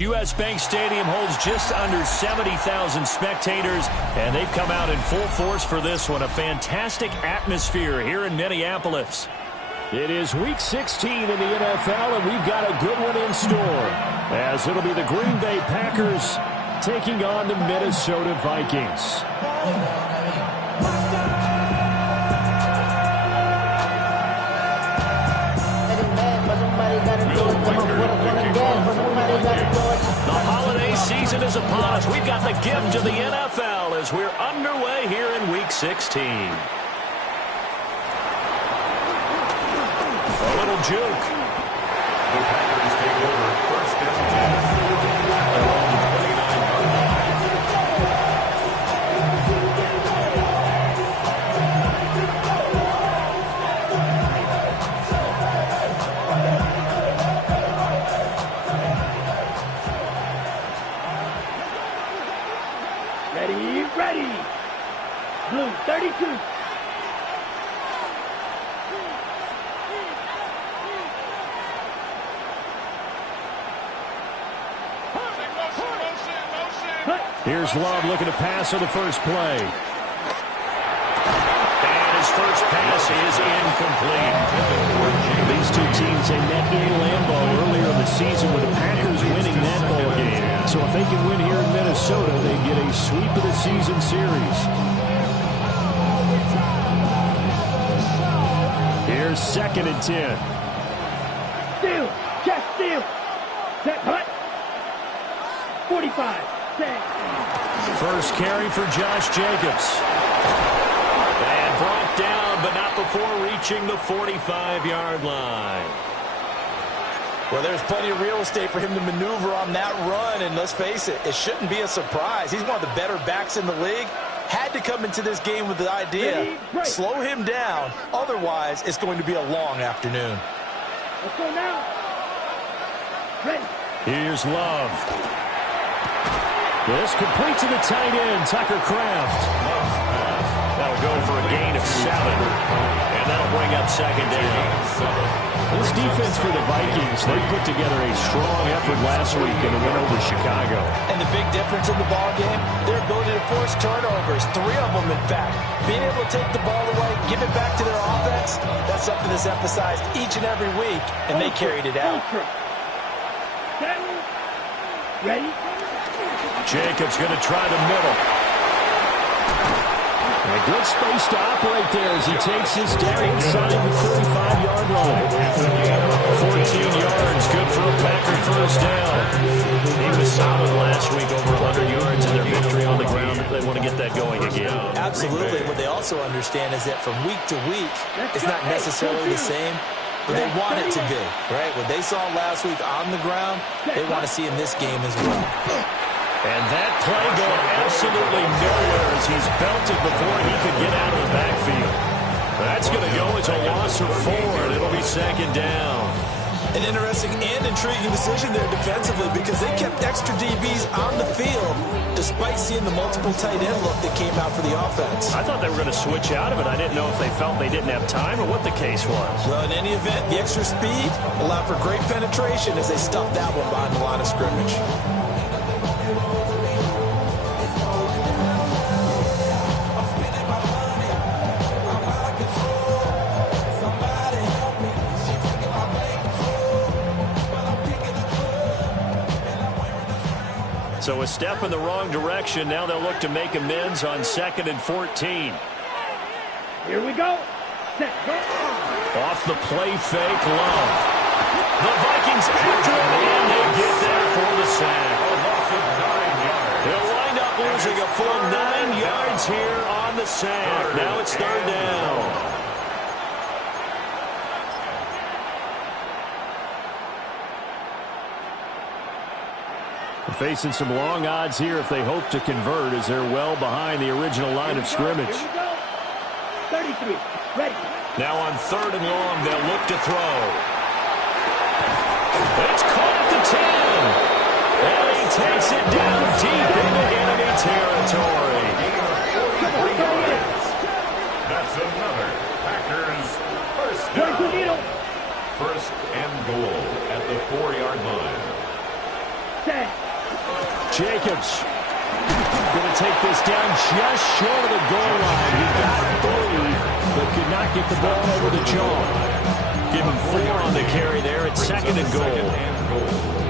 U.S. Bank Stadium holds just under 70,000 spectators, and they've come out in full force for this one. A fantastic atmosphere here in Minneapolis. It is Week 16 in the NFL, and we've got a good one in store, as it'll be the Green Bay Packers taking on the Minnesota Vikings. The holiday season is upon us. We've got the gift of the NFL as we're underway here in Week 16. A little juke. The Packers take over first down. Ready. Blue 32. Here's Love looking to pass on the first play. And his first pass is incomplete. These two teams, they met in Lambeau earlier in the season with the Packers winning that ball game. So if they can win here in Minnesota, they get a sweep of the season series. Here's 2nd and 10. Steal. Check steal. Set hut. 45. Set. First carry for Josh Jacobs. And brought down, but not before reaching the 45-yard line. Well, there's plenty of real estate for him to maneuver on that run, and let's face it, it shouldn't be a surprise. He's one of the better backs in the league. Had to come into this game with the idea, slow him down, otherwise it's going to be a long afternoon. Let's go now. Ready. Here's Love. This complete to the tight end, Tucker Kraft. That'll go for a gain of 7, and that'll bring up 2nd down. This defense for the Vikings, they put together a strong effort last week in the win over Chicago. And the big difference in the ball game, their ability to force turnovers, 3 of them in fact. Being able to take the ball away, give it back to their offense, that's something that's emphasized each and every week, and they carried it out. Ready? Jacobs going to try the middle. A good space to operate there as he takes this down inside the 35-yard line. 14 yards, good for a Packer first down. He was solid last week, over 100 yards in their victory on the ground. They want to get that going again. Absolutely. What they also understand is that from week to week, it's not necessarily the same, but they want it to be, right? What they saw last week on the ground, they want to see in this game as well. And that play going absolutely nowhere as he's belted before he could get out of the backfield. That's going to go as a loss of 4, and it'll be 2nd down. An interesting and intriguing decision there defensively because they kept extra DBs on the field despite seeing the multiple tight end look that came out for the offense. I thought they were going to switch out of it. I didn't know if they felt they didn't have time or what the case was. Well, in any event, the extra speed allowed for great penetration as they stuffed that one behind the line of scrimmage. So a step in the wrong direction. Now they'll look to make amends on 2nd and 14. Here we go. Set. Go. Off the play fake, Love. The Vikings after him, and they get there for the sack. They'll wind up losing a full 9 yards here on the sack. Now it's 3rd down. Facing some long odds here if they hope to convert as they're well behind the original line of scrimmage. 33. Ready. Now on 3rd and long, they'll look to throw. It's caught at the 10. And he takes it down deep into enemy territory. That's another Packers first down. First and goal at the 4-yard line. Set. Jacobs going to take this down just short of the goal line. He got 3, but could not get the ball over the jaw. Give him 4 on the carry there. It's 2nd and goal.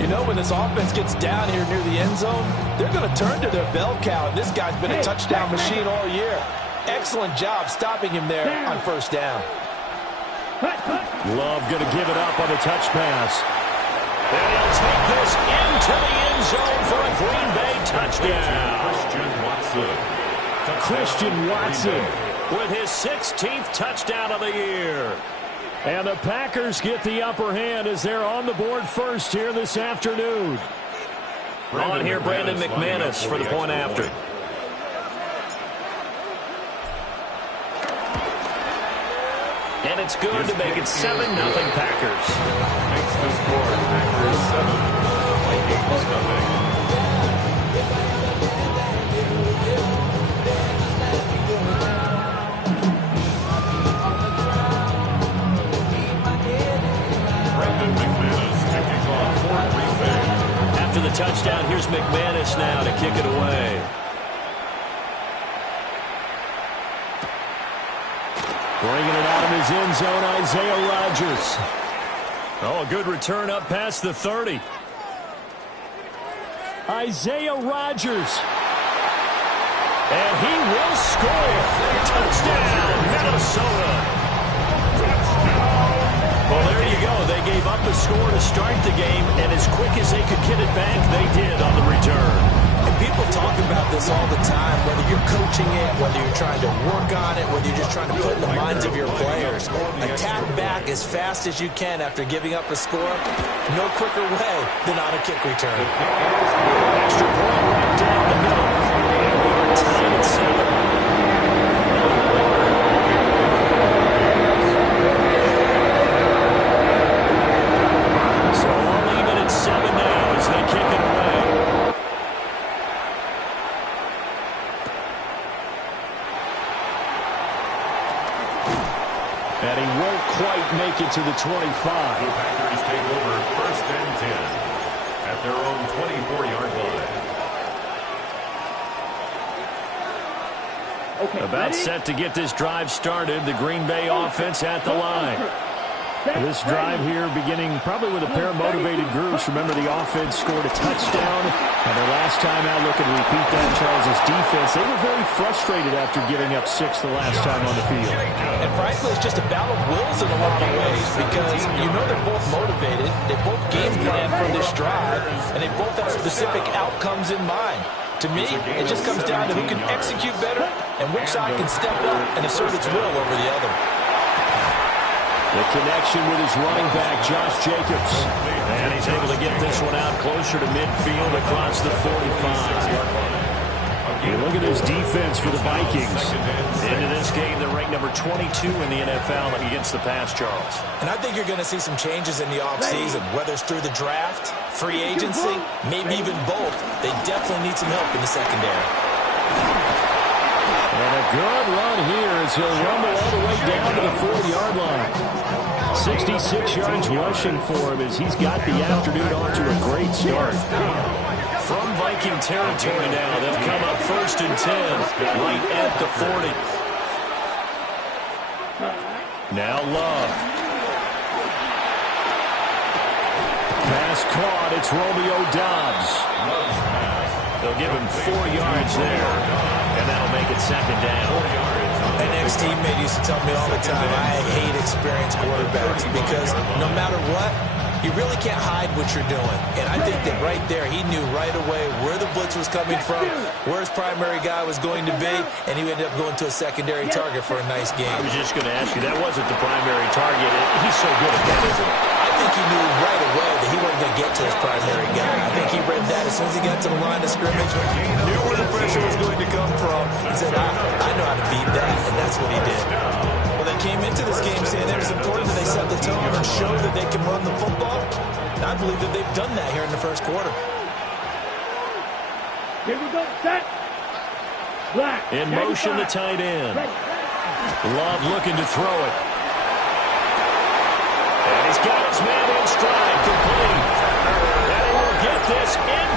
You know, when this offense gets down here near the end zone, they're going to turn to their bell cow. This guy's been a touchdown machine all year. Excellent job stopping him there on 1st down. Love going to give it up on a touch pass. And he'll take this into the end zone for a Green Bay touchdown. Christian Watson with his 16th touchdown of the year. And the Packers get the upper hand as they're on the board first here this afternoon. On here, Brandon McManus for the point after. And it's good to make it 7-0 Packers. Makes the score Packers 7, Vikings nothing. Brandon McManus kicking off for Green Bay. After the touchdown, here's McManus now to kick it away. Bringing it out of his end zone, Isaiah Rodgers. Oh, a good return up past the 30. Isaiah Rodgers. And he will score. Touchdown, Minnesota. Well, there you go. They gave up the score to start the game, and as quick as they could get it back, they did on the return. And people talk about this all the time, whether you're coaching it, whether you're trying to work on it, whether you're just trying to put in the minds of your players. Attack back as fast as you can after giving up a score. No quicker way than on a kick return. Extra point right down the middle. And we're tied at 7. So all even at 7 now as they kick it away. And he won't quite make it to the 25. The Packers take over 1st and 10 at their own 24-yard line. Okay, About ready? set to get this drive started. The Green Bay offense at the line. This drive here beginning probably with a pair of motivated groups. Remember, the offense scored a touchdown. And their last time out, looking to repeat that, Charles' defense. They were very frustrated after giving up 6 the last time on the field. And frankly, it's just a battle of wills in a lot of ways because you know they're both motivated. They both game plan for this drive, and they both have specific outcomes in mind. To me, it just comes down to who can execute better and which side can step up and assert its will over the other. The connection with his running back, Josh Jacobs. And he's able to get this one out closer to midfield across the 45. You look at this defense for the Vikings. Into this game, they're ranked number 22 in the NFL against the pass, Charles. And I think you're going to see some changes in the offseason, whether it's through the draft, free agency, maybe even both. They definitely need some help in the secondary. And a good run here as he'll rumble all the way down to the 40-yard line. 66 yards rushing for him as he's got the afternoon off to a great start. From Viking territory now, they'll come up 1st and 10, right at the 40. Now Love. Pass caught. It's Romeo Doubs. They'll give him 4 yards there, and that'll make it 2nd down. An ex-teammate used to tell me all the time, I hate experienced quarterbacks because no matter what, you really can't hide what you're doing. And I think that right there, he knew right away where the blitz was coming from, where his primary guy was going to be, and he ended up going to a secondary target for a nice game. I was just going to ask you, that wasn't the primary target. He's so good at that, isn't he? I think he knew right away that he wasn't going to get to his primary guy. I think he read that as soon as he got to the line of scrimmage, knew where the pressure was going to come from, and said, I know how to beat that, and that's what he did. Well, they came into this game saying that it's important that they set the tone and show that they can run the football. And I believe that they've done that here in the first quarter. Here we go. Set. Black. In motion, the tight end. Love looking to throw it. And he's got his man in stride, complete. And he will get this in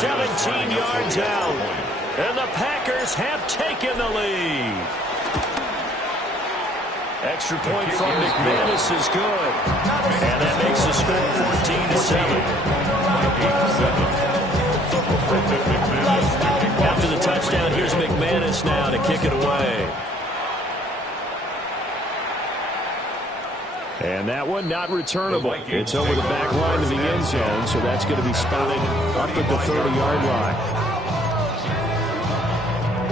17 yards out. And the Packers have taken the lead. Extra point from McManus is good. And that makes the score 14-7. After the touchdown, here's McManus now to kick it away. And that one not returnable. It's over the back line of the end zone, so that's going to be spotted up at the 30-yard line.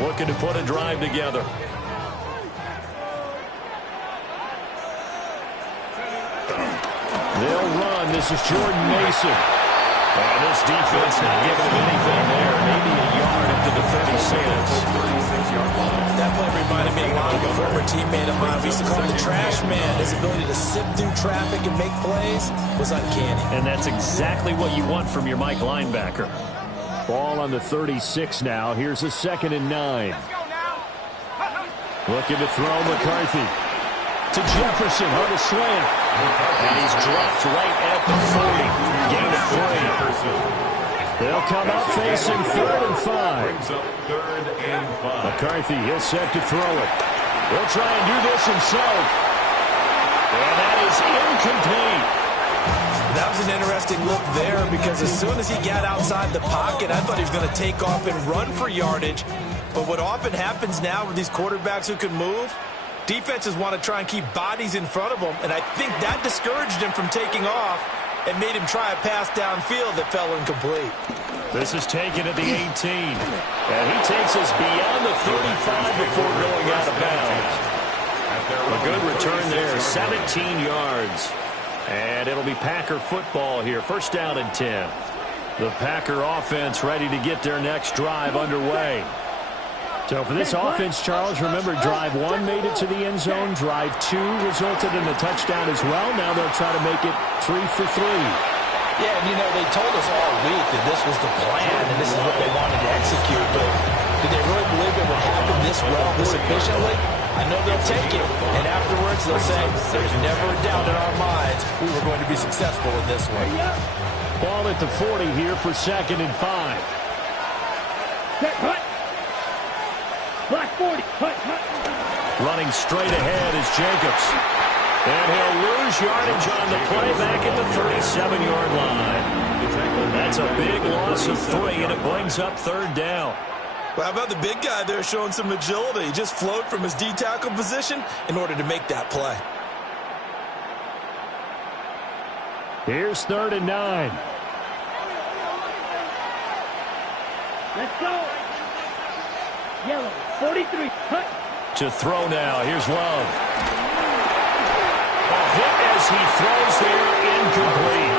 Looking to put a drive together. They'll run. This is Jordan Mason. And this defense not giving him anything there. Maybe a yard up to the 36. That play reminded me a lot of a former teammate of mine. We used to call him the trash man. His ability to sift through traffic and make plays was uncanny. And that's exactly what you want from your Mike linebacker. Ball on the 36 now. Here's a 2nd and 9. Looking to throw McCarthy. To Jefferson on the slant. And he's dropped right at the 40. Gain of 3. They'll come up facing 3rd and 5. McCarthy, he'll set to throw it. He'll try and do this himself. And that is incomplete. That was an interesting look there because as soon as he got outside the pocket, I thought he was going to take off and run for yardage. But what often happens now with these quarterbacks who can move, defenses want to try and keep bodies in front of them, and I think that discouraged him from taking off and made him try a pass downfield that fell incomplete. This is taken at the 18. And he takes us beyond the 35 before going out of bounds. A good return there, 17 yards. And it'll be Packer football here, 1st down and 10. The Packer offense ready to get their next drive underway. So for this offense, Charles, remember drive 1 made it to the end zone. Drive 2 resulted in a touchdown as well. Now they'll try to make it 3 for 3. Yeah, and you know, they told us all week that this was the plan and this is what they wanted to execute. But did they really believe it would happen this well, this efficiently? I know they'll take it. And afterwards they'll say, there's never a doubt in our minds we were going to be successful in this one. Ball at the 40 here for 2nd and 5. Set, cut. Black 40. Cut, cut. Running straight ahead is Jacobs. And he'll lose yardage on the play back at the 37-yard line. That's a big loss of 3, and it brings up 3rd down. Well, how about the big guy there showing some agility? He just flowed from his D-tackle position in order to make that play. Here's 3rd and 9. Let's go. Yellow, 43. Cut. To throw now. Here's Love. A hit as he throws there, incomplete.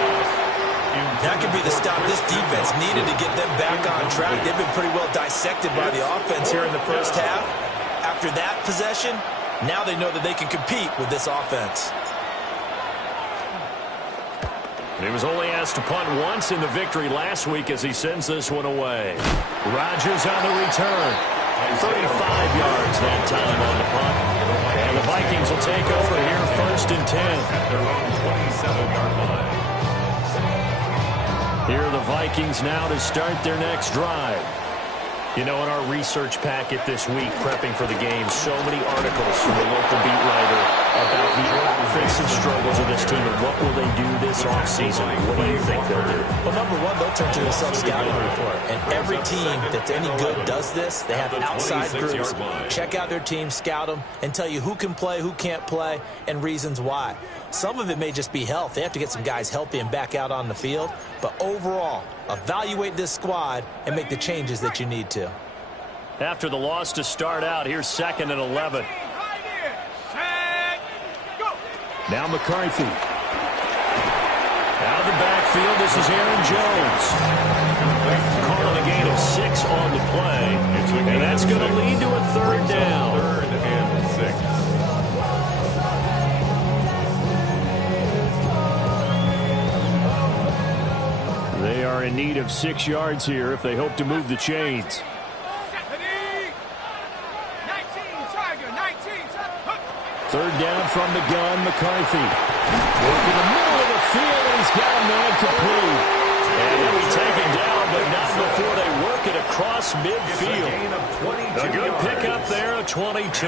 That could be the stop this defense needed to get them back on track. They've been pretty well dissected by the offense here in the 1st half. After that possession, now they know that they can compete with this offense. He was only asked to punt once in the victory last week as he sends this one away. Rodgers on the return. 35 yards that time on the punt. And the Vikings will take over here 1st and 10. At their own 27-yard line. Here are the Vikings now to start their next drive. You know, in our research packet this week, prepping for the game, so many articles from the local beat writer about the offensive struggles of this team and what will they do this offseason. What do you think they'll do? Well, number one, they'll turn to the self-scouting report. And every team that's any good does this. They have outside groups. Check out their team, scout them, and tell you who can play, who can't play, and reasons why. Some of it may just be health. They have to get some guys healthy and back out on the field. But overall, evaluate this squad and make the changes that you need to. After the loss to start out, here's 2nd and 11. Now McCarthy. Out of the backfield, this is Aaron Jones. Calling a gain of 6 on the play. And that's going to lead to a 3rd down. 3rd and 6. They are in need of 6 yards here if they hope to move the chains. Third down from the gun, McCarthy. Working the middle of the field, and he's got a man complete. And he'll be taken down, but not before they work it across midfield. A good pickup there, a 22.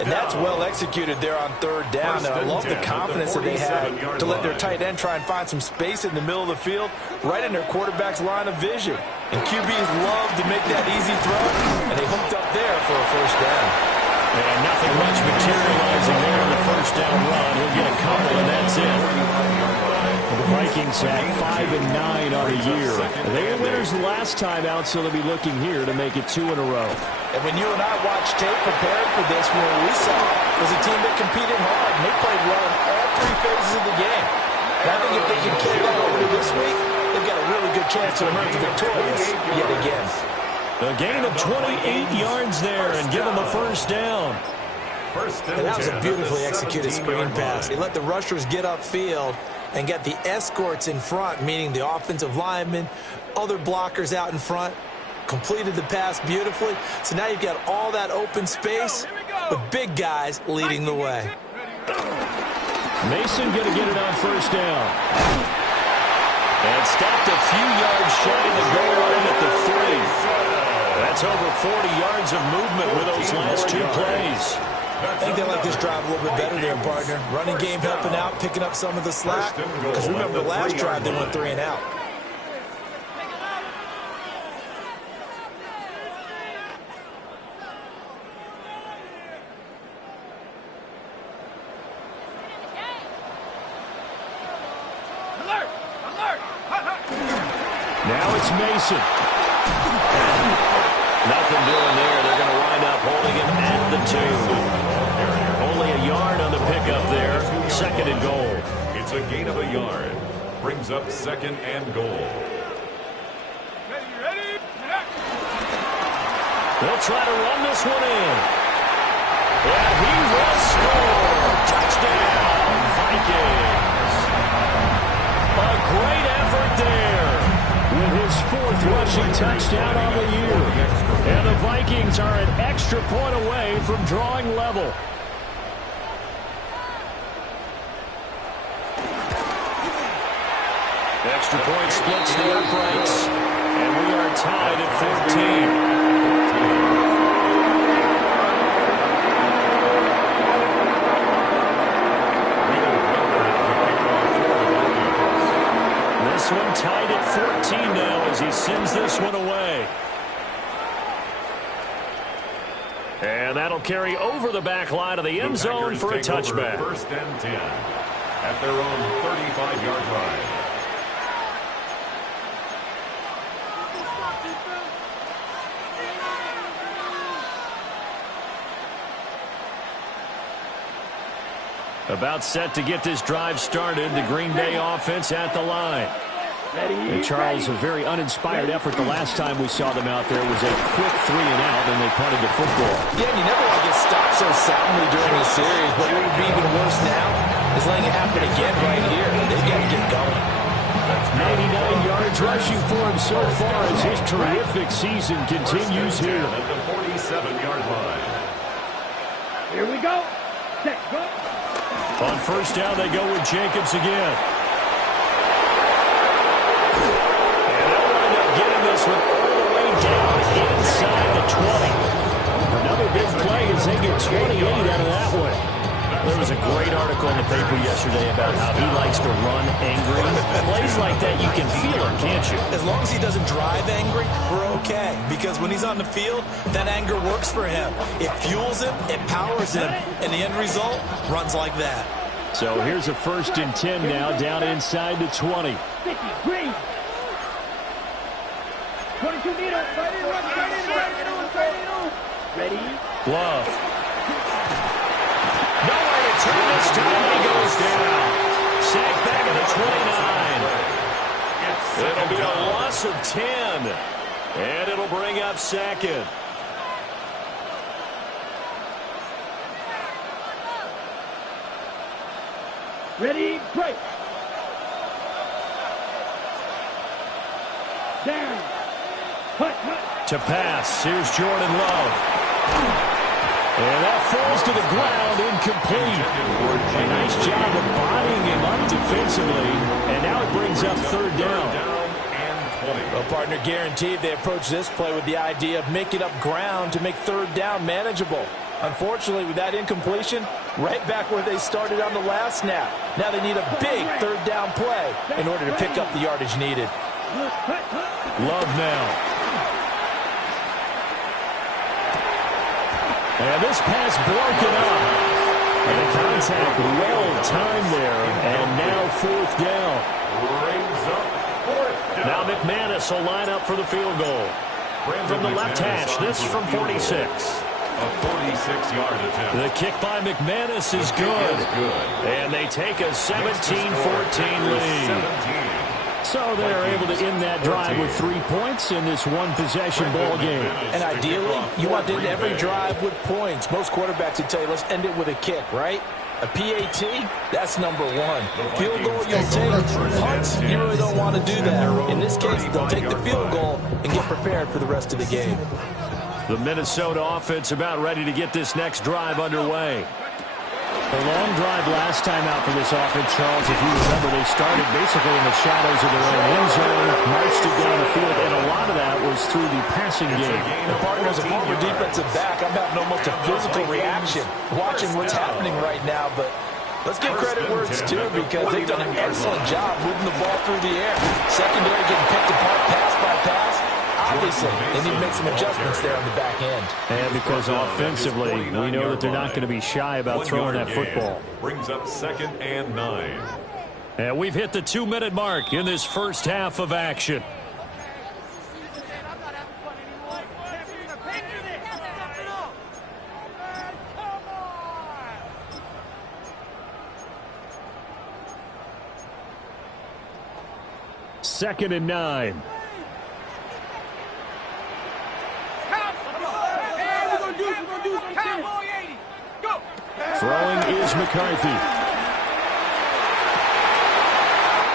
And that's well executed there on third down. And I love the confidence that they had to let their tight end try and find some space in the middle of the field, right in their quarterback's line of vision. And QBs love to make that easy throw, and they hooked up there for a first down. And nothing much materializing there on the first down run. He'll get a couple, and that's it. The Vikings at 5-9 on the year. They were winners last time out, so they'll be looking here to make it 2 in a row. And when you and I watched tape prepared for this, what we saw was a team that competed hard, and they played well in all 3 phases of the game. And I think if they can carry that over to this week, they've got a really good chance to emerge victorious yet again. A gain of 28 yards there and give them a first down. And that was a beautifully executed screen pass. They let the rushers get upfield and get the escorts in front, meaning the offensive linemen, other blockers out in front, completed the pass beautifully. So now you've got all that open space with big guys leading the way. Mason going to get it on first down. And stopped a few yards shy of the goal line at the 3. That's over 40 yards of movement with those last 2 plays. I think they like this drive a little bit better there, partner. Running game helping out, picking up some of the slack. Because remember, the last drive they went 3 and out. Now it's Mason. Nothing doing there. They're going to wind up holding him at the 2. Only a yard on the pickup there. 2nd and goal. It's a gain of a yard. Brings up 2nd and goal. They'll try to run this one in. And he will score. Touchdown, Vikings. A great effort there. With his 4th rushing touchdown on the year. And the Vikings are an extra point away from drawing level. Extra point splits the uprights. And we are tied at 14. This one tied at 14 now as he sends this one away. And that'll carry over the back line of the end zone for a touchback. 1st and 10 at their own 35-yard line. About set to get this drive started. The Green Bay offense at the line. And Charles, a very uninspired effort the last time we saw them out there was a quick 3 and out, and they punted the football. Yeah, and you never want to get stopped so soundly during the series, but what would be even worse now is letting it happen again right here. They've got to get going. 99 yards rushing for him so far as his terrific season continues here. At the 47-yard line. Here we go. Set, go. On first down, they go with Jacobs again. And they'll wind up getting this one all the way down inside the 20. Another big play as they get 28 out of that one. There was a great article in the paper yesterday about how he likes to run angry. Plays like that, you can feel it, can't you? As long as he doesn't drive angry, we're okay. Because when he's on the field, that anger works for him. It fuels him, it powers him, and the end result runs like that. So here's a 1st and 10 now, down inside the 20. 50, green. 22 meter, ready. Love. Nowhere to turn this time. He goes down. Sacked back at the 29. It'll be a loss of 10. And it'll bring up 2nd. Ready, break. Down. Hut. To pass. Here's Jordan Love. And that falls to the ground, incomplete. A nice job of bodying him up defensively. And now it brings up third down. Well, partner, guaranteed they approach this play with the idea of making up ground to make third down manageable. Unfortunately, with that incompletion, right back where they started on the last snap. Now they need a big third down play in order to pick up the yardage needed. Love now. And this pass broken up. And the contact well timed there. And now fourth down. Now McManus will line up for the field goal. From the left hash, this from 46. A 46-yard attempt. The kick by McManus is good. And they take a 17-14 lead. So they're able to end that drive with 3 points in this one-possession ball game. And ideally, you want to end every drive with points. Most quarterbacks would tell you, let's end it with a kick, right? A PAT, that's number one. Field goal, you'll take. Punts, you really don't want to do that. In this case, they'll take the field goal and get prepared for the rest of the game. The Minnesota offense about ready to get this next drive underway. The long drive last time out for this offense, Charles, if you remember, they started basically in the shadows of their own end zone, marched it down the field, and a lot of that was through the passing game. The partner, as a former defensive back, I'm having almost a physical reaction watching what's happening right now, but let's give credit where it's due because they've done an excellent job moving the ball through the air. Secondary getting picked apart pass by pass. Obviously, they need to make some adjustments there on the back end. And because offensively, we know that they're not going to be shy about throwing that football. Brings up 2nd and 9. And we've hit the 2-minute mark in this first half of action. Second and 9. Throwing is McCarthy.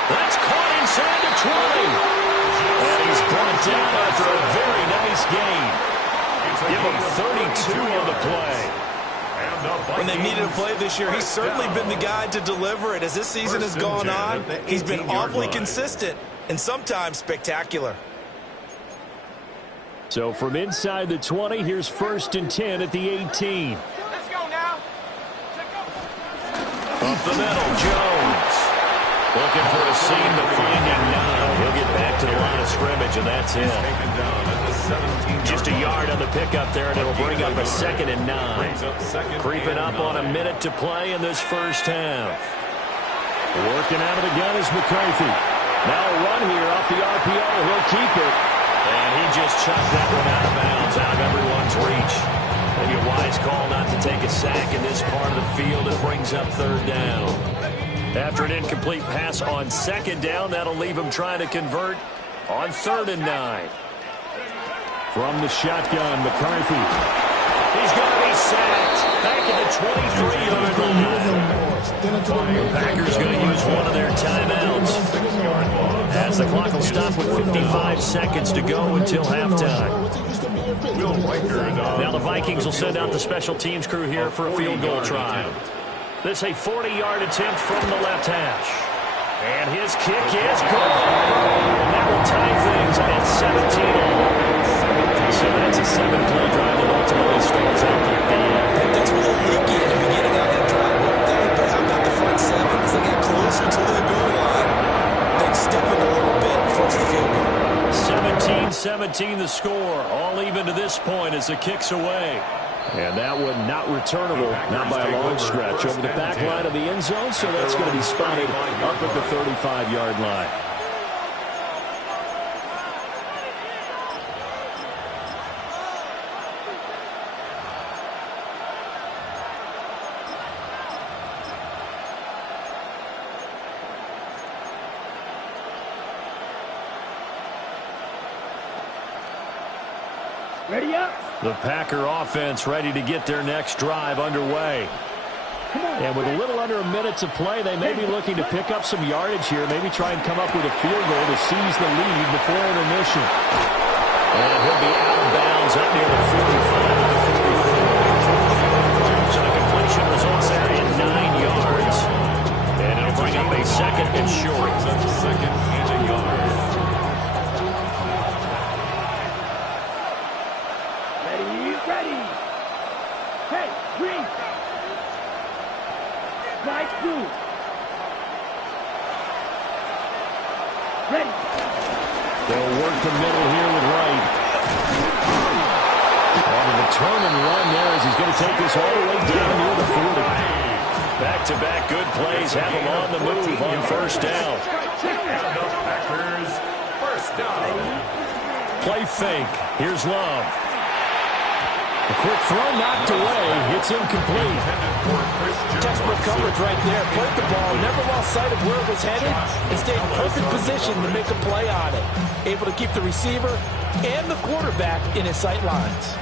That's caught inside the 20. And he's brought down after a very nice gain. Give him 32 on the play. When they needed a play this year, he's certainly been the guy to deliver it. As this season has gone on, he's been awfully consistent and sometimes spectacular. So from inside the 20, here's 1st and 10 at the 18. Up the middle, Jones. Looking for a seam to finding none. He'll get back to the line of scrimmage, and that's it. Just a yard on the pickup there, and it'll bring up a 2nd and 9. Creeping up on a minute to play in this first half. Working out of the gun is McCarthy. Now a run here off the RPO. He'll keep it. And he just chucked that one out of bounds, out of everyone's reach. Maybe a wise call not to take a sack in this part of the field. It brings up third down. After an incomplete pass on 2nd down, that'll leave him trying to convert on 3rd and 9. From the shotgun, McCarthy. He's going to be sacked. Back at the 23-yard line. The Packers going to use one of their timeouts. As the clock will stop with 55 seconds to go until halftime. Now the Vikings will send out the special teams crew here for a field goal try. This a 40-yard attempt from the left hash. And his kick is good. And that will tie things at 17. So that's a 7-play drive that ultimately starts out the game. Things were a little leaky in the beginning of that drive, weren't they? But how about the front seven? As they got closer to the goal line, things stiffened a little bit and forced the field goal. 17-17 the score. All even to this point as the kick's away. And that one not returnable, not by a long stretch, over the back line of the end zone, so that's going to be spotted up at the 35-yard line. Ready up. The Packer offense ready to get their next drive underway. And with a little under a minute to play, they may be looking to pick up some yardage here, maybe try and come up with a field goal to seize the lead before intermission. And he'll be out of bounds up near the 45 at the 44. So the completion results there in 9 yards. And it'll bring up a 2nd and short. 2. Ready. They'll work the middle here with Wright. And the turn and run there as he's going to take this all the way down near the 40. Back-to-back good plays have him on the move on first down. And the Packers first down. Play fake. Here's Love. A quick throw knocked away. It's incomplete. Textbook coverage right there. Played the ball, never lost sight of where it was headed, and stayed in perfect position to make a play on it. Able to keep the receiver and the quarterback in his sight lines.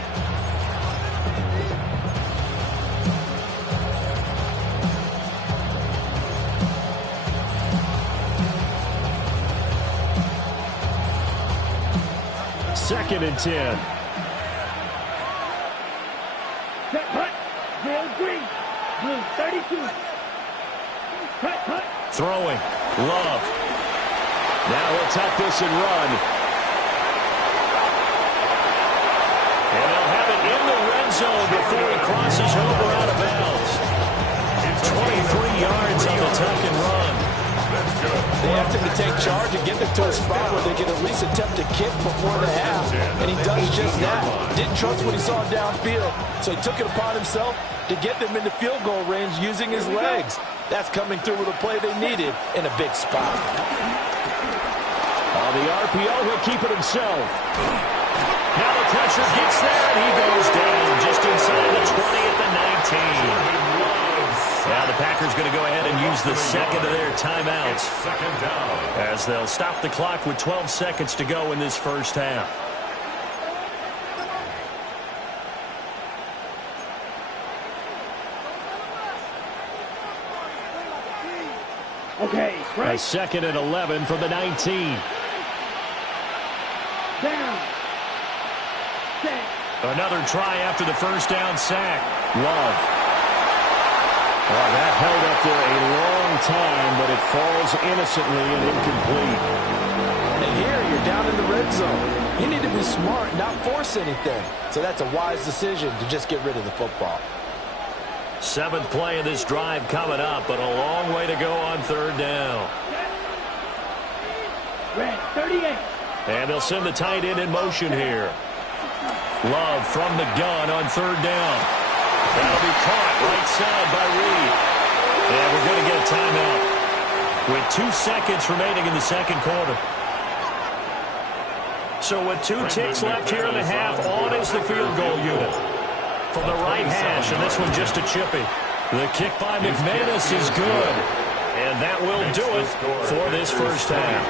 Second and 10. Set, cut. Bill Green. Blue 32. Cut. Throwing. Love. Now he'll tuck this and run. And they'll have it in the red zone before he crosses over out of bounds. 23 yards on the tuck and run. They asked him to take charge and get them to a spot where they can at least attempt a kick before the half, and he does just that. Didn't trust what he saw downfield, so he took it upon himself to get them into field goal range using his legs. That's coming through with a play they needed in a big spot. On the RPO, he'll keep it himself. Now the pressure gets there, and he goes down just inside the 20 at the 19. Now the Packers going to go ahead and use the second of their timeouts Second down. as they'll stop the clock with 12 seconds to go in this first half. Okay, A right. second and 11 from the 19. Down. Set. Another try after the first down sack. Love. Oh, that held up there a long time, but it falls innocently and incomplete. And here, you're down in the red zone. You need to be smart, not force anything. So that's a wise decision to just get rid of the football. Seventh play of this drive coming up, but a long way to go on third down. Red 38. And they'll send the tight end in motion here. Love from the gun on third down. That'll be caught right side by Reed. And we're going to get a timeout with 2 seconds remaining in the second quarter. So with 2 ticks left here in the half, on is the field goal unit. From the right hash, and this one just a chippy. The kick by McManus is good. And that will do it for this first half.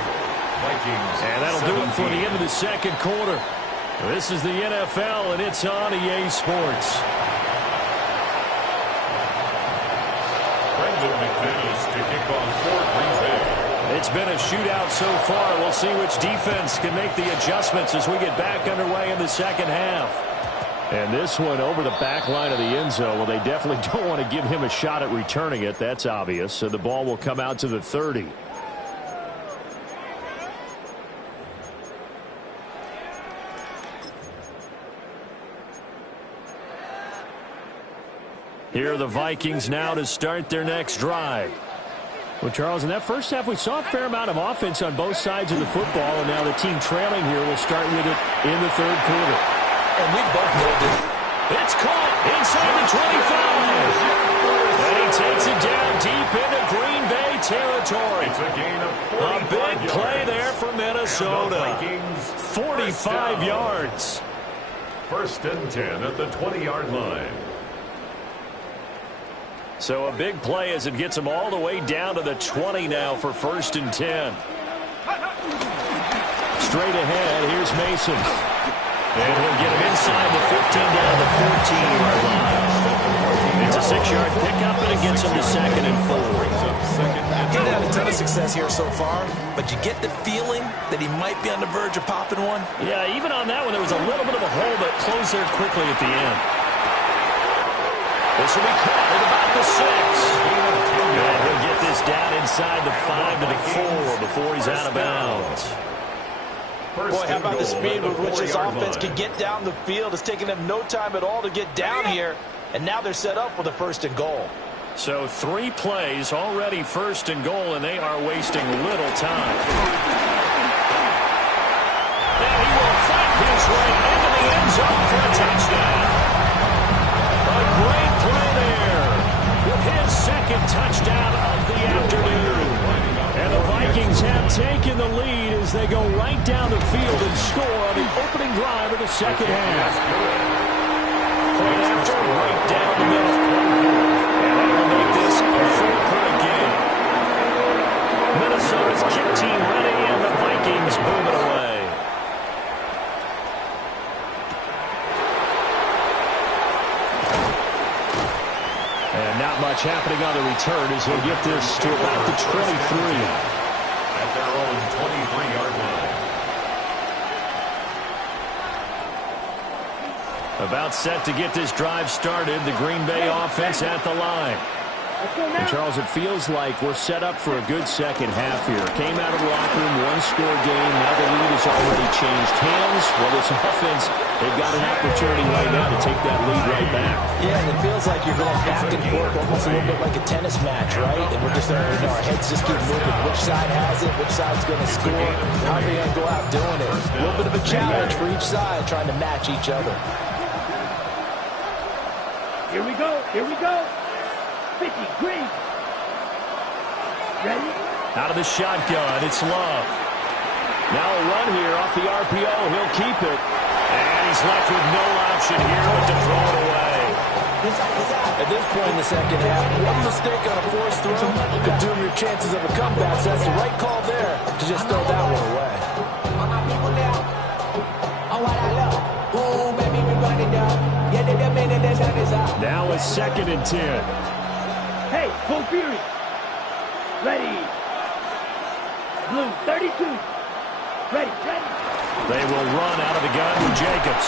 And that'll do it for the end of the second quarter. This is the NFL, and it's on EA Sports. It's been a shootout so far. We'll see which defense can make the adjustments as we get back underway in the second half. And this one over the back line of the end zone. Well, they definitely don't want to give him a shot at returning it. That's obvious. So the ball will come out to the 30. Here are the Vikings now to start their next drive. Well, Charles, in that first half, we saw a fair amount of offense on both sides of the football, and now the team trailing here will start with it in the third quarter. And we both know this. It's caught inside the 25. And he takes it down deep into Green Bay territory. It's a gain of 45 A big play yards. there for Minnesota. 45 yards. First and 10 at the 20-yard line. So a big play as it gets them all the way down to the 20 now for first and 10. Straight ahead, here's Mason. And he'll get him inside the 15 down the 14-yard line. It's a 6-yard pickup, and it gets him to second and 4. He's had a ton of success here so far, but you get the feeling that he might be on the verge of popping one. Yeah, even on that one, there was a little bit of a hole, but closed there quickly at the end. This will be caught at about the 6. And he'll get this down inside the 5 to the 4 before he's out of bounds. Boy, how about the speed with which this offense can get down the field? It's taking them no time at all to get down here, and now they're set up with a first and goal. So 3 plays, already first and goal, and they are wasting little time. And he will fight his way into the end zone for a touchdown. A great play there with his second touchdown of the afternoon. And the Vikings have taken the lead as they go right down the field and score on the opening drive of the second half. Point after, right down the middle. And that will make this a 4-point game. Minnesota's kick team ready, and the Vikings boom it away. And not much happening on the return as he'll get this to about the 23. At their own 23-yard line. About set to get this drive started, the Green Bay offense at the line. And Charles, it feels like we're set up for a good second half here. Came out of the locker room, one-score game. Now the lead has already changed hands. Well, this offense, they've got an opportunity right now to take that lead right back. Yeah, and it feels like you're going back and forth, almost a little bit like a tennis match, right? And we're just, our heads just keep moving. Which side has it? Which side's going to score? How are they going to go out doing it? A little bit of a challenge for each side, trying to match each other. Here we go. Here we go. 50, Green. Ready? Out of the shotgun, it's Love. Now a run here off the RPO. He'll keep it. And he's left with no option here but to throw it away. At this point in the second half, one mistake on a forced throw could doom your chances of a comeback. So that's the right call there to just throw that one away. Now it's 2nd and 10. Hey, Bull Fury. Ready. Blue, 32. Ready, ready. They will run out of the gun with Jacobs.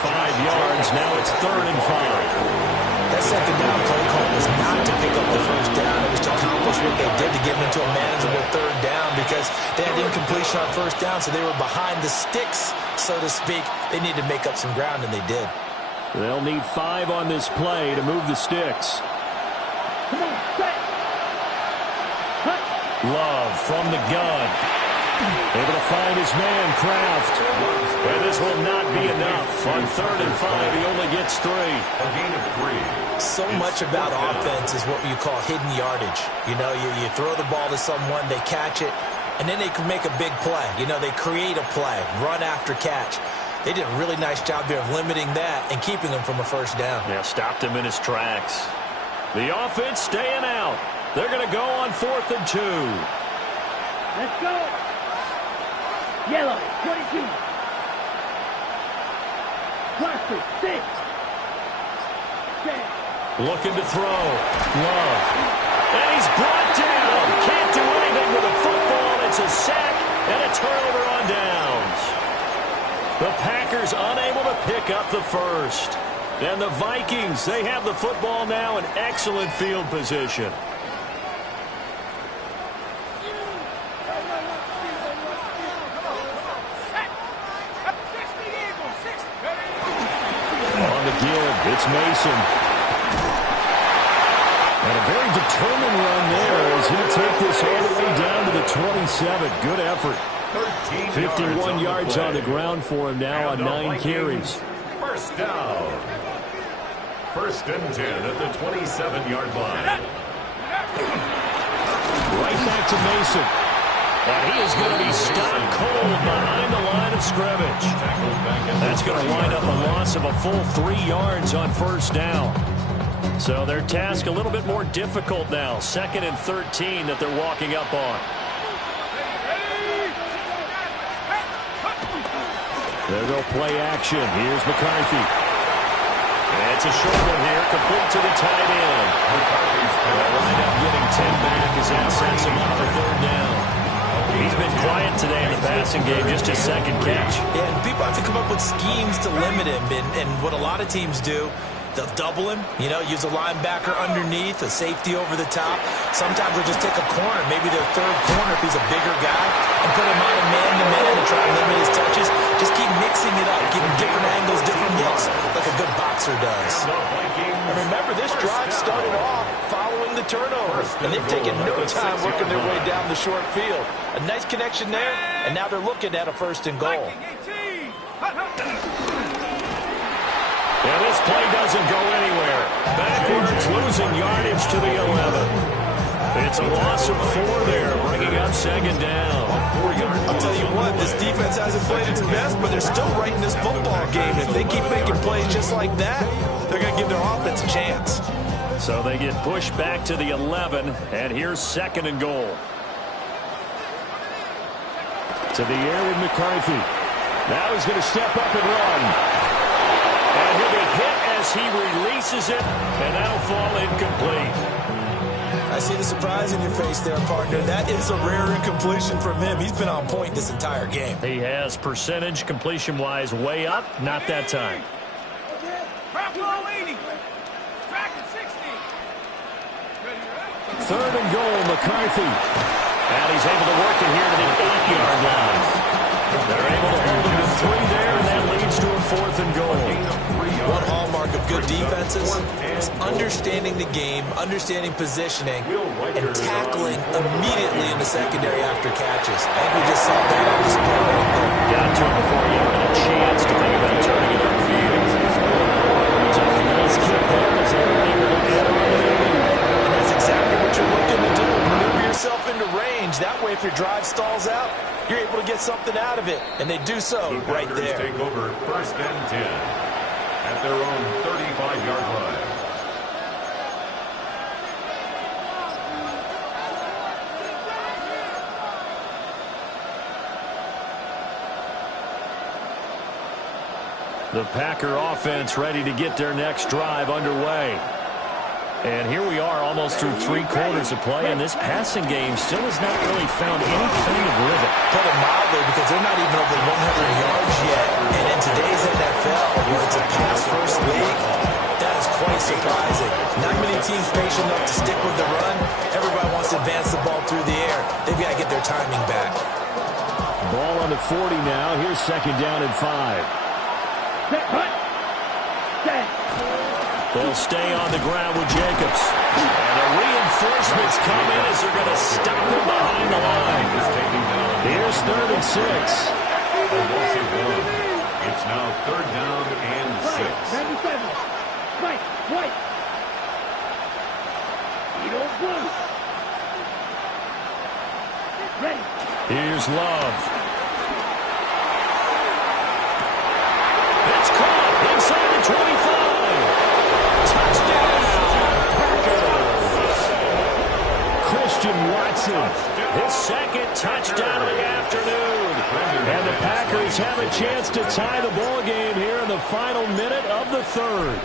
5 yards. Now it's 3rd and 5. That second down play call was not to pick up the first down. It was to accomplish what they did to get them into a manageable 3rd down because they had incompletion on 1st down, so they were behind the sticks, so to speak. They needed to make up some ground, and they did. They'll need 5 on this play to move the sticks. Come on, set. Cut. Love from the gun. Able to find his man, Kraft. And this will not be enough. On 3rd and 5, he only gets 3. A gain of 3. So much about offense is what you call hidden yardage. You know, you throw the ball to someone, they catch it, and then they can make a big play. You know, they create a play, run after catch. They did a really nice job there of limiting that and keeping him from a 1st down. Yeah, stopped him in his tracks. The offense staying out. They're going to go on 4th and 2. Let's go. Yellow, 22. Cluster, 6. 10. Looking to throw. Love. And he's brought down. Can't do anything with a football. It's a sack and a turnover on downs. The Packers unable to pick up the first. And the Vikings, they have the football now in excellent field position. On the give, it's Mason. And a very determined run there as he'll take this all the way down to the 27. Good effort. 51 yards on the ground for him now on 9 carries. 1st down. 1st and 10 at the 27-yard line. Right back to Mason. And he is going to be stopped cold behind the line of scrimmage. That's going to wind up a loss of a full 3 yards on 1st down. So their task a little bit more difficult now. 2nd and 13 that they're walking up on. There go play action. Here's McCarthy. And it's a short one here, complete to the tight end. They'll wind up getting 10 back as that sets him up for 3rd down. He's been quiet today in the passing game, just his 2nd catch. Yeah, and people have to come up with schemes to limit him, and what a lot of teams do, they'll double him, you know, use a linebacker underneath, a safety over the top. Sometimes they'll just take a corner, maybe their 3rd corner if he's a bigger guy, and put him on a man-to-man and try to limit his touches. Just keep mixing it up, giving different angles, different looks, like a good boxer does. And remember, this drive started off following the turnover, and they've taken no time working their way down the short field. A nice connection there, and now they're looking at a 1st and goal. And this play doesn't go anywhere. Backwards, losing yardage to the 11. It's a loss of 4 there, bringing up 2nd down. I'll tell you what, this defense hasn't played its best, but they're still right in this football game. If they keep making plays just like that, they're going to give their offense a chance. So they get pushed back to the 11, and here's 2nd and goal. To the air with McCarthy. Now he's going to step up and run. And he'll be hit as he releases it, and that'll fall incomplete. I see the surprise in your face there, partner. That is a rare incompletion from him. He's been on point this entire game. He has percentage completion-wise way up, not that time. Third and goal, McCarthy. And he's able to work it here to the 8-yard line. They're able to hold him to 3 there, and that leads to a 4th and goal. One hallmark of good defenses is understanding the game, understanding positioning, and tackling immediately in the secondary after catches. I think we just saw that on display right there. Got to him before he had a chance to think about turning it upfield. So a nice kick there as they were able to get on the lead. And that's exactly what you're looking to do. Maneuver yourself into range. That way, if your drive stalls out, you're able to get something out of it. And they do so right there. Take over 1st and 10 at their own 35-yard line. The Packer offense ready to get their next drive underway. And here we are almost through 3 quarters of play, and this passing game still has not really found any kind of rhythm. Put it mildly, because they're not even over 100 yards yet. And in today's NFL, where it's a pass-first league, that is quite surprising. Not many teams patient enough to stick with the run. Everybody wants to advance the ball through the air. They've got to get their timing back. Ball on the 40 now. Here's 2nd down and 5. They'll stay on the ground with Jacobs. And the reinforcements come in as they're going to stop him behind the line. Here's 3rd and 6. It's now 3rd down and 6. 97. White. Blue. Ready. Here's Love. It's caught inside the 25. Touchdown, Packers. Christian Watson, his 2nd touchdown of the afternoon. And the Packers have a chance to tie the ball game here in the final minute of the 3rd.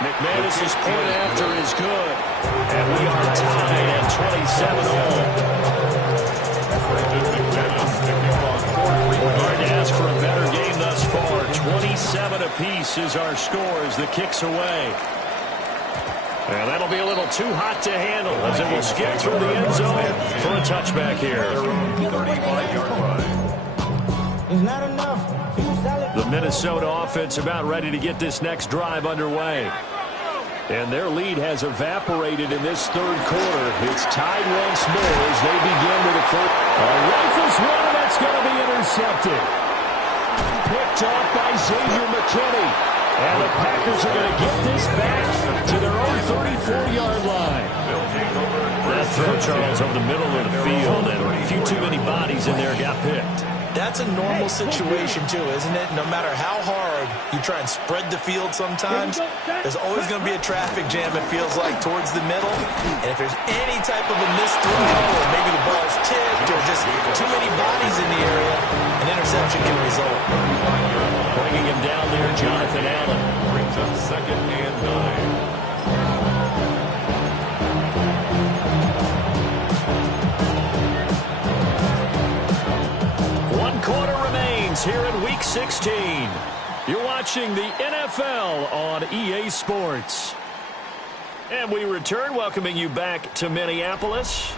McManus's point after is good. And we are tied at 27 all. Hard to ask for a better game thus far. 27 apiece is our score as the kick's away. And that'll be a little too hot to handle as it will skip through the end zone for a touchback here. 35-yard line. It's not enough. The Minnesota offense about ready to get this next drive underway. And their lead has evaporated in this 3rd quarter. It's tied once more as they begin with a first. A rifles one, and that's going to be intercepted. Picked off by Xavier McKinney. And the Packers are going to get this back to their own 34-yard line. That throw, Charles, over the middle of the field, and a few too many bodies in there got picked. That's a normal situation, too, isn't it? No matter how hard you try and spread the field sometimes, there's always going to be a traffic jam, it feels like, towards the middle. And if there's any type of a missed throw, or maybe the ball's tipped, or just too many bodies in the area, an interception can result. Bringing him down there, Jonathan Allen. Brings up 2nd and 9. Quarter remains here in Week 16. You're watching the NFL on EA Sports. And we return, welcoming you back to Minneapolis.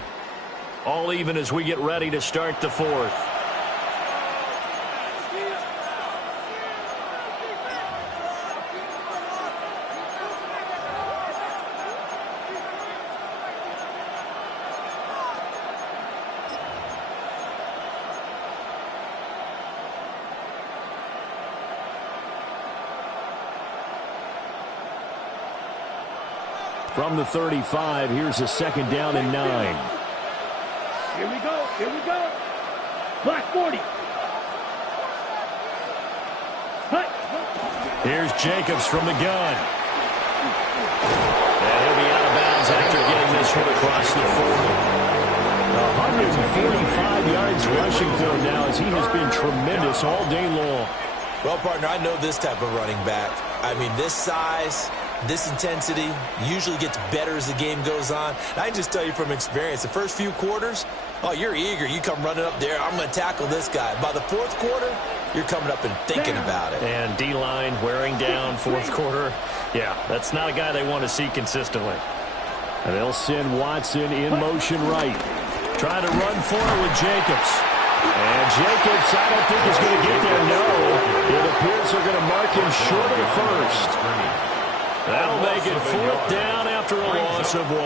All even as we get ready to start the 4th. From the 35, here's a second down and 9. Here we go. Here we go. Black 40. Hut. Here's Jacobs from the gun. And he'll be out of bounds after getting this one across the 40. 145 yards rushing for him now as he has been tremendous all day long. Well, partner, I know this type of running back. I mean, this size, this intensity usually gets better as the game goes on. And I can just tell you from experience, the first few quarters, oh, you're eager. You come running up there, I'm going to tackle this guy. By the fourth quarter, you're coming up and thinking about it. And D-line wearing down fourth quarter. Yeah, that's not a guy they want to see consistently. And they'll send Watson in motion right. Trying to run forward with Jacobs. And Jacobs, I don't think is going to get there. No, it appears they're going to mark him short of the first. That'll make it fourth down after a loss of 1.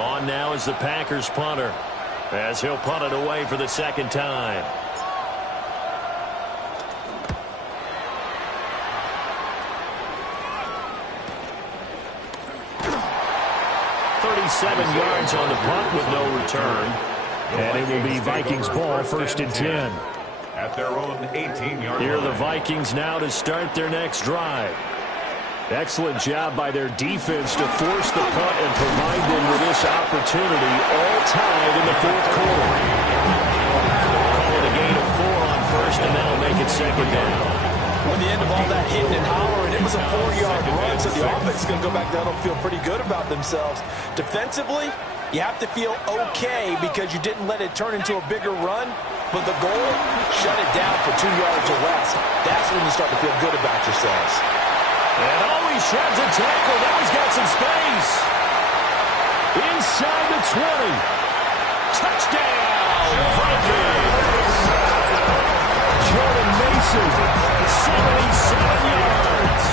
On now is the Packers punter, as he'll punt it away for the second time. 37 yards on the punt with no return. And it will be Vikings ball, first and 10. At their own 18-yard line. Here are the Vikings now to start their next drive. Excellent job by their defense to force the punt and provide them with this opportunity, all tied in the fourth quarter. Call it a gain of 4 on first, and that'll make it second down. At the end of all that hitting and hollering, it was a 4-yard run, so the offense is going to go back down and feel pretty good about themselves. Defensively, you have to feel okay because you didn't let it turn into a bigger run, but the goal, shut it down for 2 yards or less. That's when you start to feel good about yourselves. And always sheds a tackle. Now he's got some space. Inside the 20. Touchdown, Vikings. Jordan Mason, 77 yards.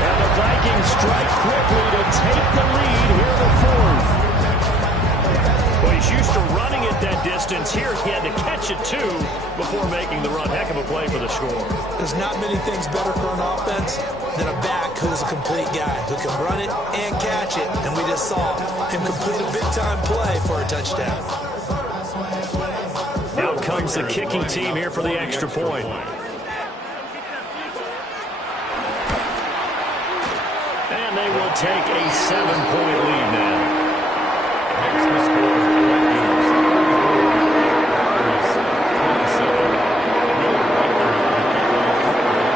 And the Vikings strike quickly to take the lead here in the fourth. Well, he's used to running it that distance. Here he had to catch it, too, before making the run. Heck of a play for the score. There's not many things better for an offense than a back who's a complete guy, who can run it and catch it. And we just saw him complete a big-time play for a touchdown. Now comes the kicking team here for the extra point. And they will take a 7-point lead now. Next to score,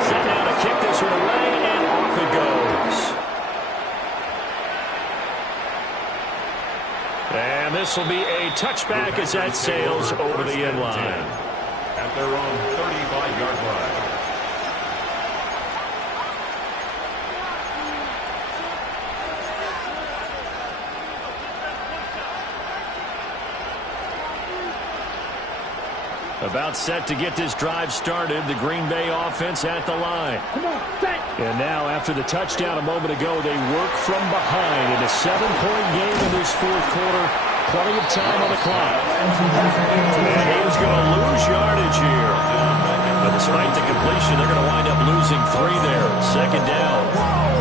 Set now to kick this one away, and off it goes. And this will be a touchback as that sails over the end line. at their own 35-yard line. About set to get this drive started. The Green Bay offense at the line. And now, after the touchdown a moment ago, they work from behind in a 7-point game in this fourth quarter. Plenty of time on the clock. And he's going to lose yardage here. But despite the completion, they're going to wind up losing 3 there. Second down.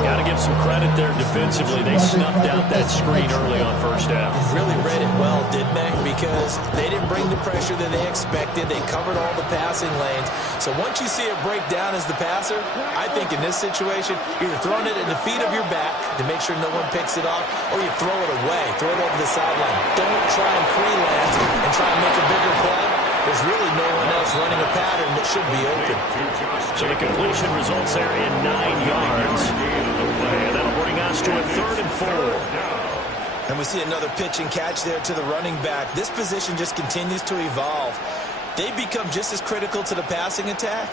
Got to give some credit there defensively. They snuffed out that screen early on first down. Really read it well, didn't they? Because they didn't bring the pressure that they expected. They covered all the passing lanes. So once you see it break down as the passer, I think in this situation, you're throwing it at the feet of your back to make sure no one picks it off, or you throw it away, throw it over the sideline. Don't try and freelance and try and make a bigger play. There's really no one else running a pattern that should be open. So the completion results there in 9 yards. And that'll bring us to a 3rd and 4. And we see another pitch and catch there to the running back. This position just continues to evolve. They become just as critical to the passing attack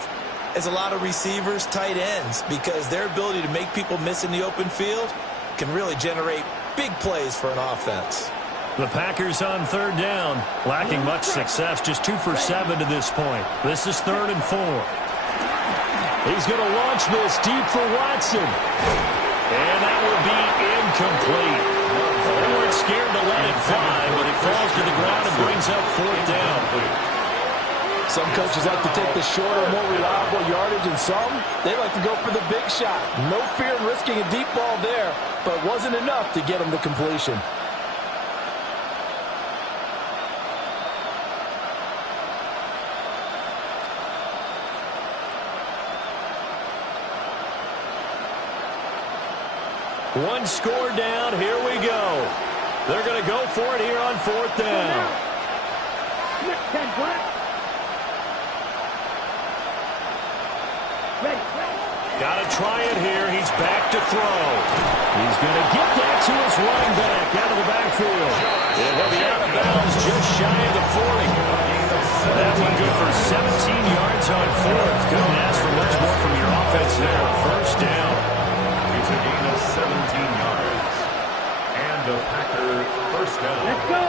as a lot of receivers, tight ends, because their ability to make people miss in the open field can really generate big plays for an offense. The Packers on 3rd down, lacking much success, just 2 for 7 to this point. This is 3rd and 4. He's going to launch this deep for Watson. And that will be incomplete. They weren't scared to let it fly, but it falls to the ground and brings up 4th down. Some coaches like to take the shorter, more reliable yardage, and some, they like to go for the big shot. No fear in risking a deep ball there, but it wasn't enough to get him to completion. One score down. Here we go. They're going to go for it here on 4th down. Got to try it here. He's back to throw. He's going to get that to his running back out of the backfield. He'll be out of bounds just shy of the 40. That one good for 17 yards on 4th. Couldn't ask for much more from your offense there. 1st down. It's a gain of 17 yards. And a Packer 1st down. Let's go.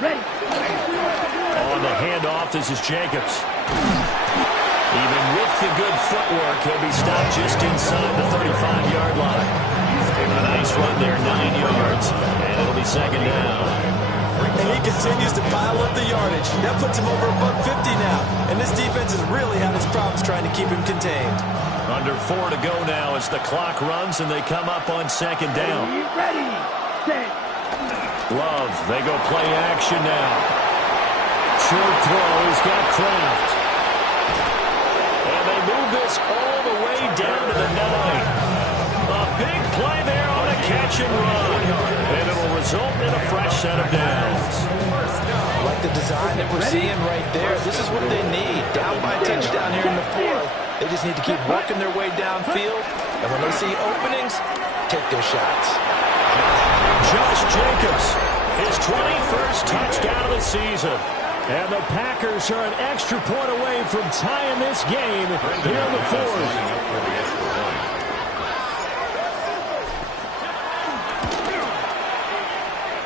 Ready. On the handoff, this is Jacobs. Even with the good footwork, he'll be stopped just inside the 35-yard line. A nice run there, 9 yards, and it'll be 2nd down. And he continues to pile up the yardage. That puts him over above 50 now. And this defense has really had its problems trying to keep him contained. Under 4 to go now as the clock runs and they come up on 2nd down. Ready. Set. Love, they go play action now. Short throw, he's got Kraft. And they move this all the way down to the 9. A big play there on a catch and run. And it'll result in a fresh set of downs. Like the design that we're seeing right there, this is what they need. Down by a touchdown here in the 4th. They just need to keep working their way downfield. And when they see openings, take their shots. Josh Jacobs, his 21st touchdown of the season. And the Packers are an extra point away from tying this game here in the 4th.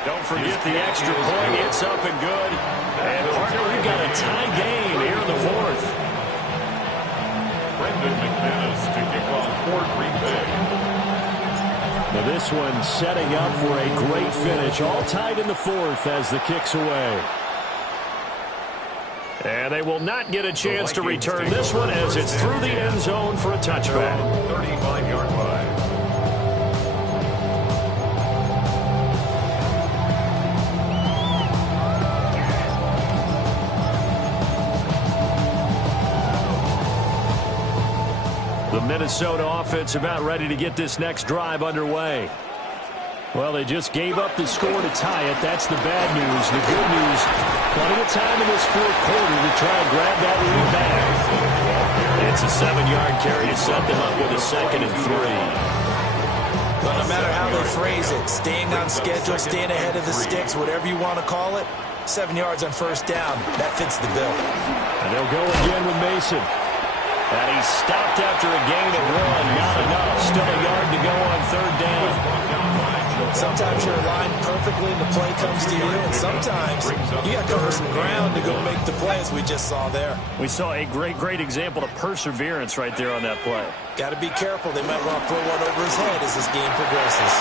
Don't forget the extra point. It's up and good. And partner, we've got a tie game here in the 4th. Brendan McManus to kick off for Green Bay. Now this one setting up for a great finish. All tied in the 4th as the kick's away. And they will not get a chance to return this one as it's through the end zone for a touchback. 35-yard line. The Minnesota offense about ready to get this next drive underway. Well, they just gave up the score to tie it. That's the bad news. The good news, plenty of time in this 4th quarter to try and grab that lead back. It's a 7-yard carry to set them up with a 2nd and 3. But no matter how they phrase it, staying on schedule, staying ahead of the sticks, whatever you want to call it, 7 yards on 1st down, that fits the bill. And they'll go again with Mason. And he's stopped after a gain of 1. Not enough. Still a yard to go on 3rd down. Sometimes you're aligned perfectly and the play comes to you, and sometimes you got to cover some ground to go make the play, as we just saw there. We saw a great example of perseverance right there on that play. Got to be careful. They might want to throw one over his head as this game progresses.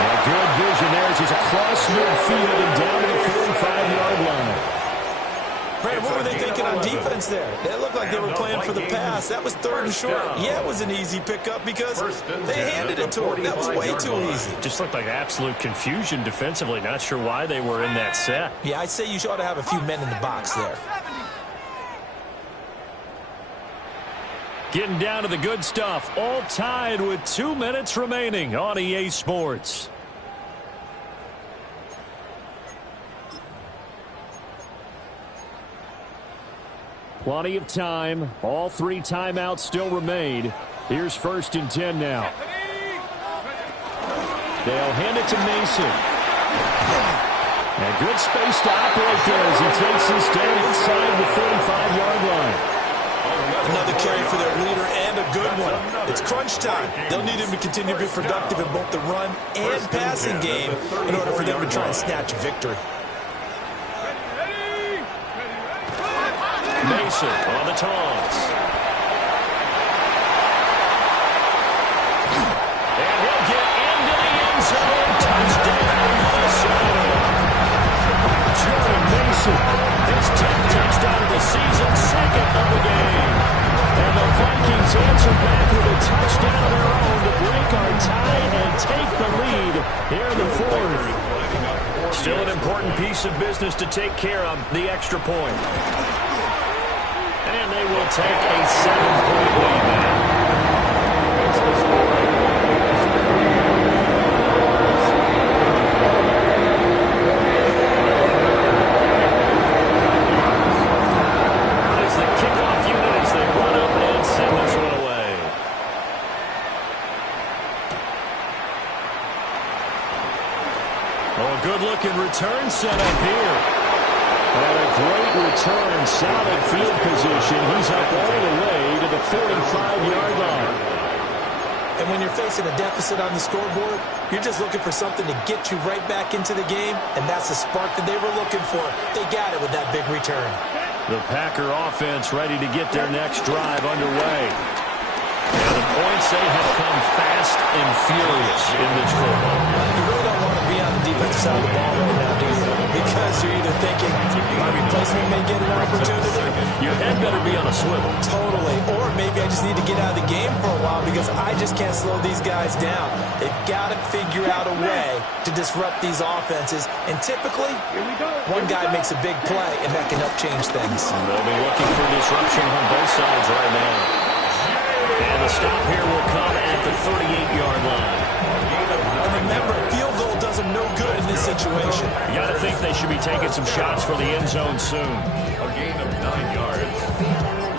Well, good vision there as he's across midfield and down to the 45-yard line. Brandon, what were they thinking on defense there? They looked like they were playing for the pass. That was 3rd and short. Yeah, it was an easy pickup because they handed it to him. That was way too easy. Just looked like absolute confusion defensively. Not sure why they were in that set. Yeah, I'd say you ought to have a few men in the box there. Getting down to the good stuff. All tied with 2 minutes remaining on EA Sports. Plenty of time. All 3 timeouts still remain. Here's 1st and 10 now. They'll hand it to Mason. And good space to operate there as he takes this down inside the 35-yard line. Another carry for their leader and a good one. It's crunch time. They'll need him to continue to be productive in both the run and passing game in order for them to try and snatch a victory. Mason on the toss. And he'll get into the end zone. Touchdown, Minnesota. Jordan Mason. His 10th touchdown touchdown of the season, second of the game. And the Vikings answer back with a touchdown of their own to break our tie and take the lead here in the fourth. Still an important piece of business to take care of, the extra point. And they will take a 7-point lead now. Good-looking return set up here. And a great return, solid field position. He's up all the way to the 45-yard line. And when you're facing a deficit on the scoreboard, you're just looking for something to get you right back into the game, and that's the spark that they were looking for. They got it with that big return. The Packer offense ready to get their next drive underway. And the points, they have come fast and furious in this football. You really don't want to be on the defensive side of the ball right now, do you? Because you're either thinking, my replacement may get an opportunity. Your head better be on a swivel. Totally. Or maybe I just need to get out of the game for a while because I just can't slow these guys down. They've got to figure out a way to disrupt these offenses. And typically, one guy makes a big play, and that can help change things. They'll be looking for disruption on both sides right now. And the stop here will come at the 38-yard line. And remember, field goal does them no good in this situation. You got to think they should be taking some shots for the end zone soon. A gain of 9 yards.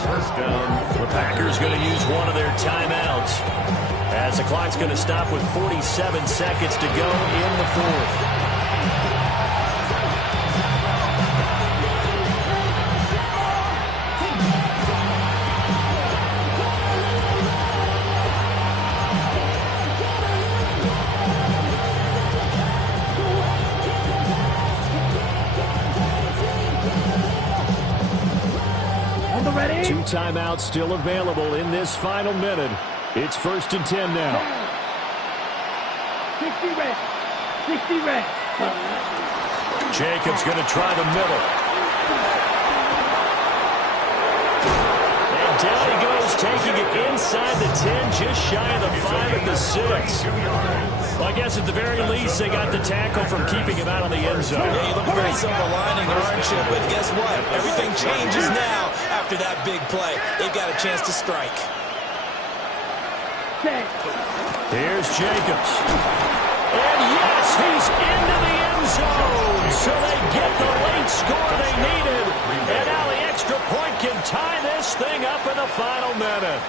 First down. The Packers going to use one of their timeouts as the clock's going to stop with 47 seconds to go in the fourth. Two timeouts still available in this final minute. It's 1st and 10 now. 60 red. 60 red. Jacobs going to try the middle. And down he goes, taking it inside the 10, just shy of the 5 at the 6. Well, I guess at the very least, they got the tackle from keeping him out of the end zone. Yeah, you look for a silver lining, aren't you? But guess what? Everything changes now after that big play. They've got a chance to strike. Here's Jacobs. And yes, he's into the end zone. So they get the late score they needed. And now the extra point can tie this thing up in the final minute.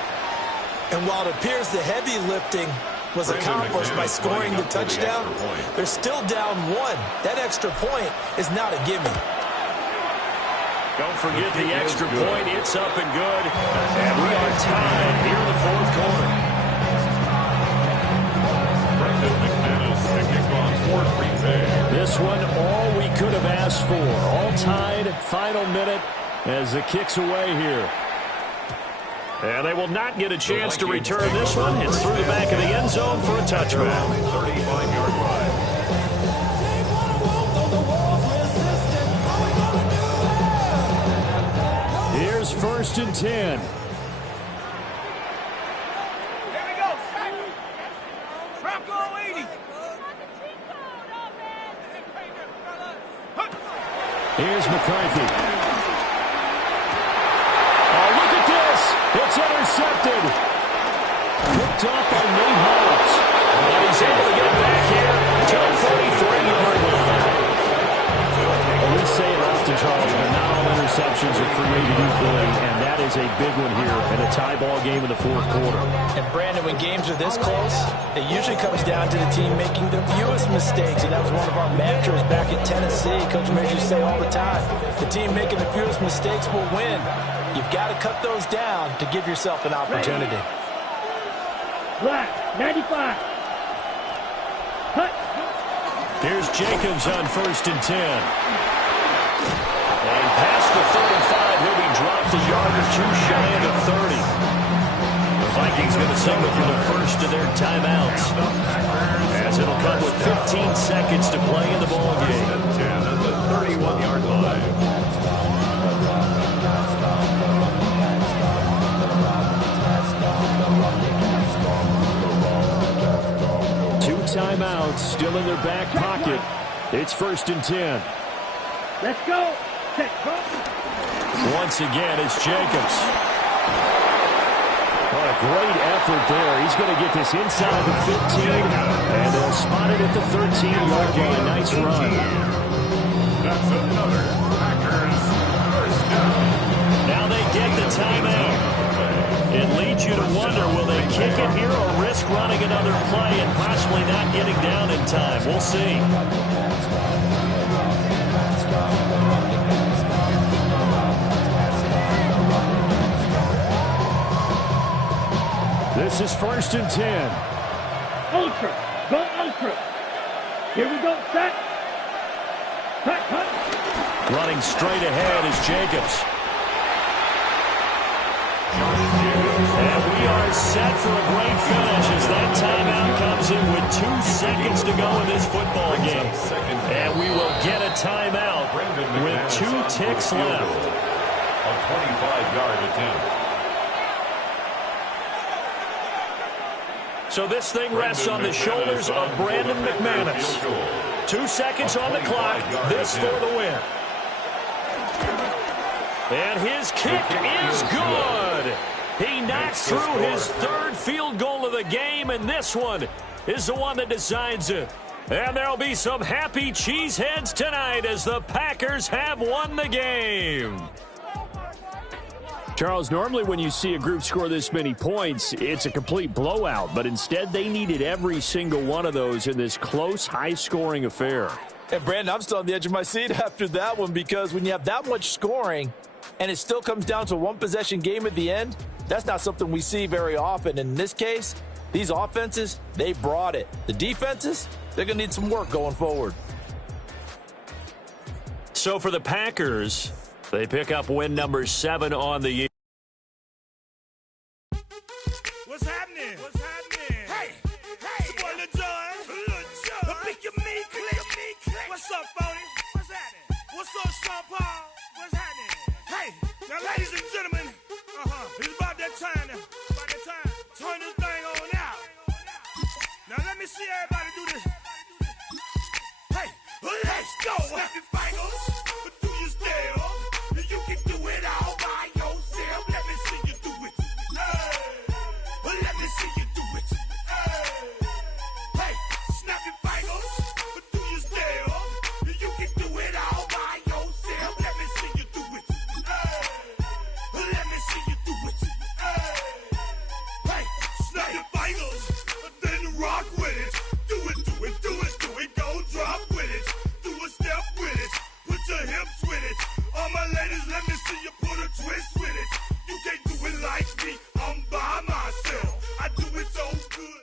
And while it appears the heavy lifting was accomplished by scoring the touchdown, they're still down 1. That extra point is not a gimme. Don't forget the extra point. It's up and good. And we are tied here in the fourth quarter. This one, all we could have asked for. All tied, final minute as the kick's away here. And they will not get a chance to return this one. It's through the back of the end zone for a touchback. 35-yard line. Here's 1st and 10. Here's McCarthy. Oh, look at this. It's intercepted. Picked off by Nate Hobbs. And he's able to get back here to the 43-yard line. Well, we say it often, Charles, but not all interceptions are created equally, and that is a big one here in a tie ball game in the fourth quarter. And, Brandon, when games are this close, it usually comes down to the team making the fewest mistakes, and that was one of our mantras back at Tennessee. Coach Major used to say all the time, the team making the fewest mistakes will win. You've got to cut those down to give yourself an opportunity. Black, 95. Cut. Here's Jacobs on 1st and 10. And past the 35, he'll be dropped a yard or two shy of the 30. The Vikings going to signal for the first of their timeouts, as it'll come with 15 seconds to play in the ball game. 10 at the 31-yard line. timeout still in their back pocket. It's 1st and 10. Let's go. Set, go. Once again, it's Jacobs. What a great effort there. He's going to get this inside the 15, and they'll spot it at the 13-yard line. Nice run. That's another Packers first down. Now they get the timeout. It leads you to wonder, will they kick it here or risk running another play and possibly not getting down in time? We'll see. This is 1st and 10. Ultra. Go ultra. Here we go. Set. Cut. Running straight ahead is Jacobs. And we are set for a great finish as that timeout comes in with 2 seconds to go in this football game. And we will get a timeout with 2 ticks left. A 25-yard attempt. So this thing rests on the shoulders of Brandon McManus. 2 seconds on the clock. This for the win. And his kick is good. He knocks through his 3rd field goal of the game, and this one is the one that decides it. And there'll be some happy cheeseheads tonight as the Packers have won the game. Charles, normally when you see a group score this many points, it's a complete blowout. But instead, they needed every single one of those in this close, high-scoring affair. And, Brandon, I'm still on the edge of my seat after that one because when you have that much scoring and it still comes down to a one-possession game at the end, that's not something we see very often. In this case, these offenses, they brought it. The defenses, they're going to need some work going forward. So for the Packers, they pick up win number 7 on the year. What's happening? What's happening? Hey, it's your boy Lil Jon. Pick your me, click. What's up, Phony? What's happening? What's up, Sean Paul? What's happening? Hey, now, ladies and gentlemen, it's about that time now. About that time. Turn this thing on out. Now, let me see everybody do this. Hey, let's go. Snap your fingers, but do you still? You can do it all by yourself. Let me see you do it. Let me see you do it. Hey, snap your fingers, but do you still? You can do it all by yourself. Let me see you do it. Let me see you do it. Hey, snap your fingers, then rock with it. Do it. Go drop with it. Do a step with it. Put your hips with it. All my ladies, let me see you put a twist with it. You can't do it like me. I'm by myself. I do it so good.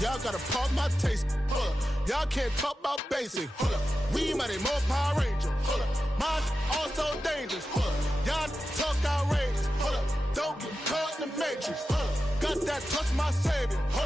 Y'all gotta pump my taste. Y'all can't talk about basic. Hold up. We mighty more Power Ranger. Hold up. Mine also dangerous. Hold up. Y'all talk outrageous. Hold up. Don't get caught in the matrix. Hold up. Got that touch my savior. Hold up.